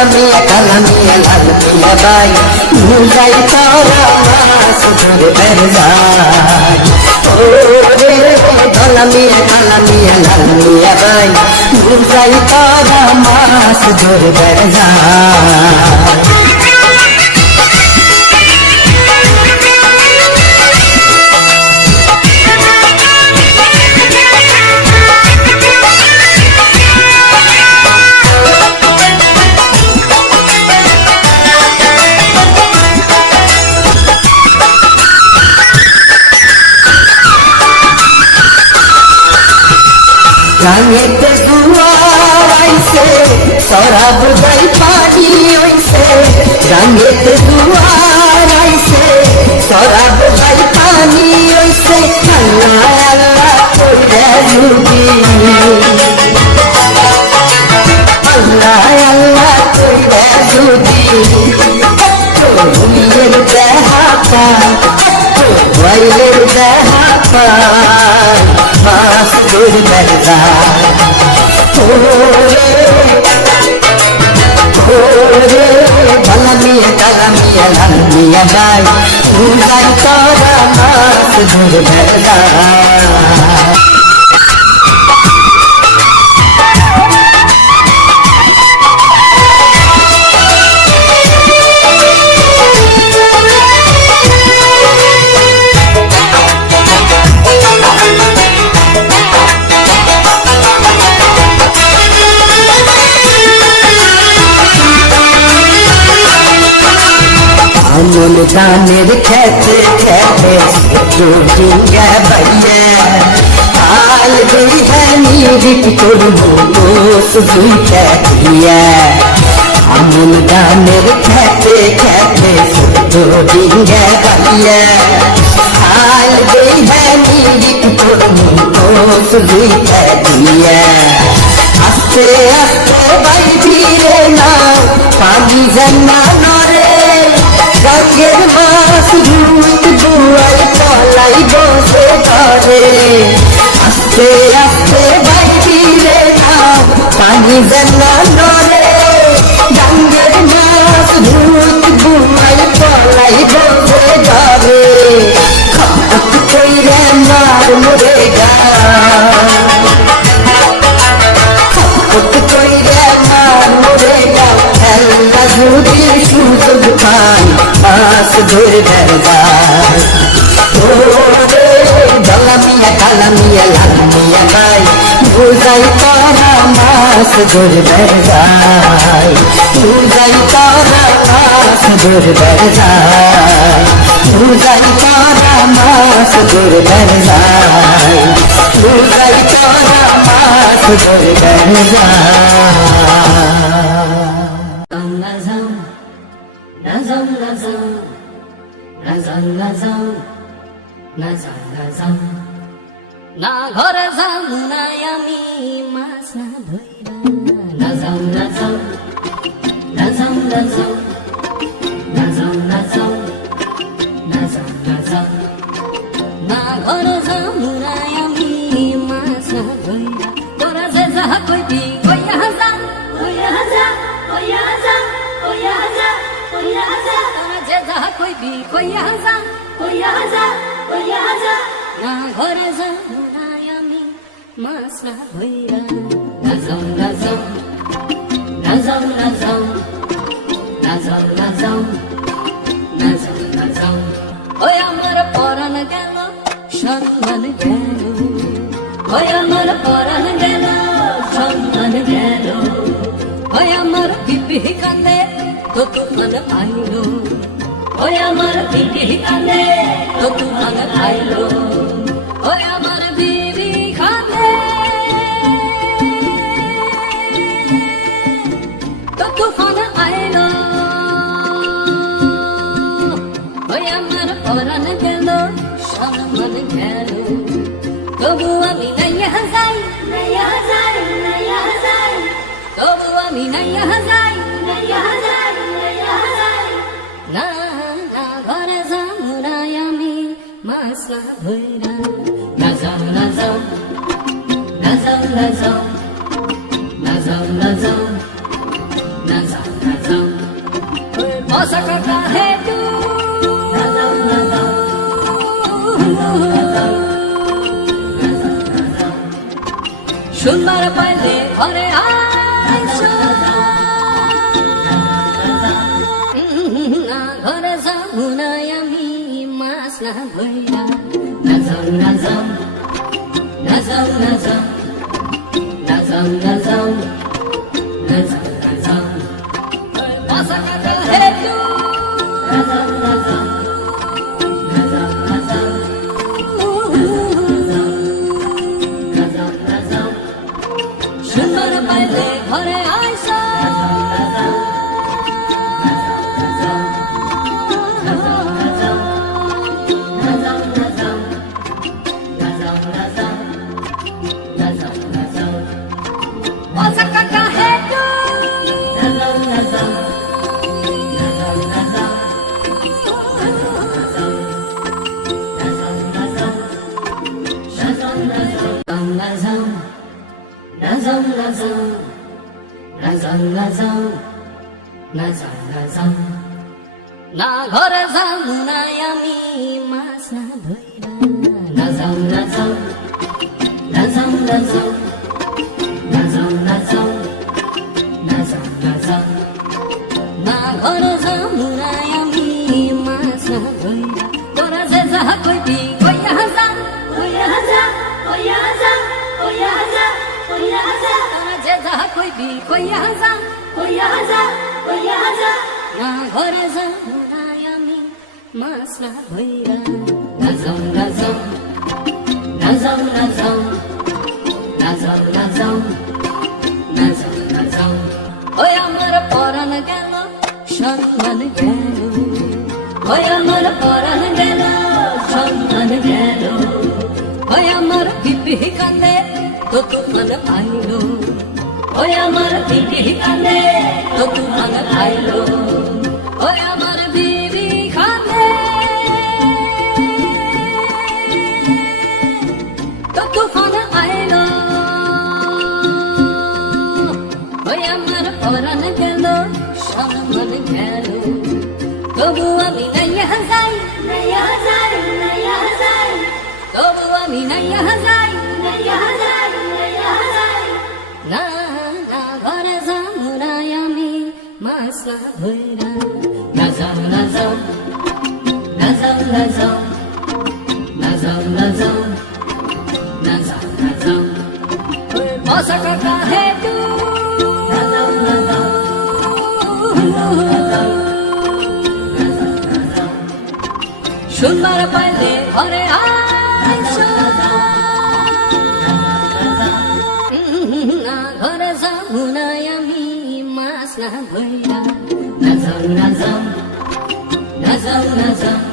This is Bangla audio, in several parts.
কালামে কালামে লাল বাবাই ভুলাই তারা মাস ধরে বেরজাই ও রে কালামে কালামে লাল বাবাই ভুলাই তারা মাস ধরে বেরজাই গাঙেতে জুয়ার আইছে সরা পানি হইছে। গাঙেতে জুয়ার আইছে পানি হইছে। আল্লাহ আল্লাহ কইরা যুগি আল্লাহ আল্লাহ কইরা দেহাতা তোরি বেলা ওরে ভালা মিয়া তালা মিয়া লাল মিয়া নাই তুই যাই তোরা মাছ ধরে বেলা আমন ধানের খেতে খেতে জোটিঙ্গা বাইয়া। পাল বিধানি বিট করব কোষ দুই খেতিয়া আমন ধানের খেতে খেতে জোটিঙ্গা বাইয়া। পাল বিধানি বিট করব কোষ দুই খেতিয়া আস্তে আস্তে বাই ফিরে না পানি জানা রঙের মাস ভূত বুয়াই পলাই বসে ধরে। আস্তে আস্তে বাইরে না পানি যেন নরে রঙের মাস ভূত বুয়াই পলাই ধরে বেড়াই ওরে জলা মিয়া কালা মিয়া লাল মিয়া ভাই বুঝাই তারা মাস ধরে বেড়াই বুঝাই তারা মাস ধরে বেড়াই বুঝাই তারা মাস ধরে বেড়াই বুঝাই তারা মাস ধরে বেড়াই না ঘরে যাম নাই আমি মাছ না ধইরা নাজাম নাজাম নাজাম নাজাম নাজাম নাজাম নাজাম নাজাম না ঘরে যাম নাই আমি মাছ না ধইরা তোরা যে যাহা কইবি কইয়া যা কইয়া যা কইয়া যা কইয়া যা কইয়া যা তোরা যে যাহা কইবি কইয়া যা কইয়া যা কইয়া যা না ঘরে আমি মাছ না ধইরা নাজাম নাজাম নাজাম নাজাম নাজাম নাজাম নাজাম নাজাম ওই আমার পরাণ গেল সম্মান গেল ওই আমার পরাণ গেল সম্মান গেল ওই আমার পিপি কান্দে তো তুফান আইল ওই আমার পিপি কান্দে তো তুফান আইল ওই আমার বিবি আমি নাইয়া যাই নাইয়া যাই নাইয়া যাই তবু আমি নাইয়া যাই নাইয়া যাই নাইয়া যাই না না ঘরে যাম নাই আমি না ধইরা না যাও না যাও না যাও না যাও না যাও না যাও না যাও না বসা সুন্দর পাইলে ঘরে ঘরে যাব না আমি, মাছ না ভইয়া না যাও না যাও না যাও না যাও না যাও, না nazam, nazam, nazam, nazam, nazam, nazam. না ঘরে যাব না আমি মাছ না ধইরা নাজাম নাজাম নাজাম নাজাম নাজাম নাজাম নাজাম নাজাম না ঘরে যাব কইবি কইয়া যা কইয়া যা কইয়া যা না ঘরে যাব না আমি মাছ না ধইরা নাজাম নাজাম নাজাম নাজাম নাজাম নাজাম নাজাম নাজাম ওই আমার পরাণ গেল সম্মান গেল ওই আমার পরাণ গেল সম্মান গেল ওই আমার পিপি কান্দে তো তুফান আইলো ওই আমার পিপি কান্দে তো তুফান আইলো ওই আমার বিবি কান্দে তো তুফান আইলো ওই আমার পরাণ গেল, সম্মান গেল। তবু আমি নাইয়া যাই নাইয়া যাই নাইয়া যাই। তবু আমি নাইয়া যাই নাইয়া যাই নাইয়া যাই। না মাছ না ধইরা না যাও না যাও না যাও না যাও না যাও না যাও না যাও না যাও বসা কাকা হে তু না যাও না যাও সুন্দর পাইলে ঘরে ঘরে যাব আমি মাছ না Nazam, nazam, nazam, nazam.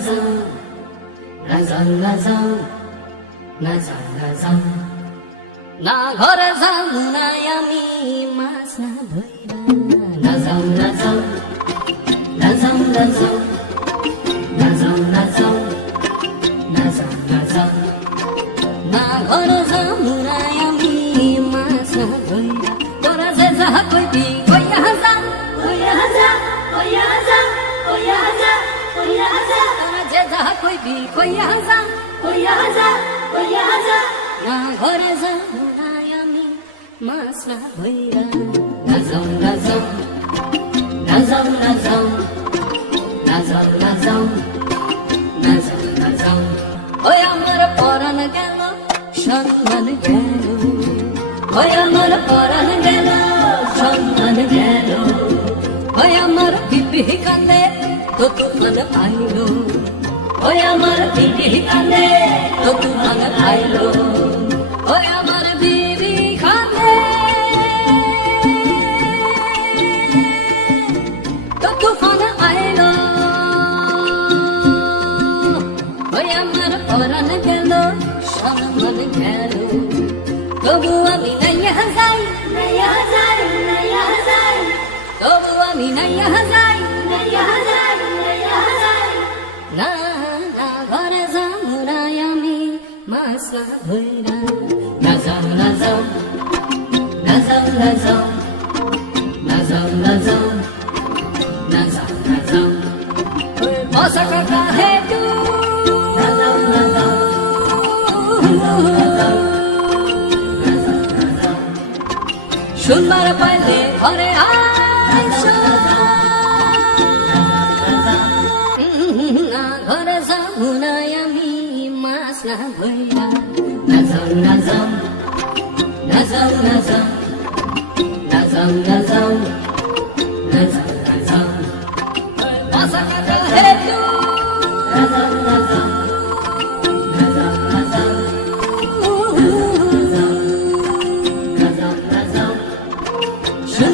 Lazan, Lazan, Lazan, Lazan, Lazan. না ঘরে যাও নাই আমি মাছ না ধইরা না যাও না যাও না যাও না যাও কইবি কইয়া যা কইয়া যা কইয়া যা। না ঘরে যাব না আমি মাছ না ধইরা নাজাম নাজাম নাজাম নাজাম নাজাম নাজাম নাজাম নাজাম ওই আমার পরাণ গেল, সম্মান গেল। ওই আমার পরাণ গেল, সম্মান তো তুফান আইলো ওই আমার বিবি কান্দে তো তুফান আইলো ওই আমার বিবি কান্দে তো তুফান আইলো ওই আমার পরাণ গেল সামন গেল। তবু আমি নাইয়া যাই তবু আমি নাইয়া যাই মাছ না ধইরা না যাও না যাও না যাও না যাও না যাও না যাও না যাও না যাও মশা কাকা হে তু না যাও না যাও শুনবার পাইলে ঘরে আইসো Nazam, nazam, nazam, nazam, nazam, nazam.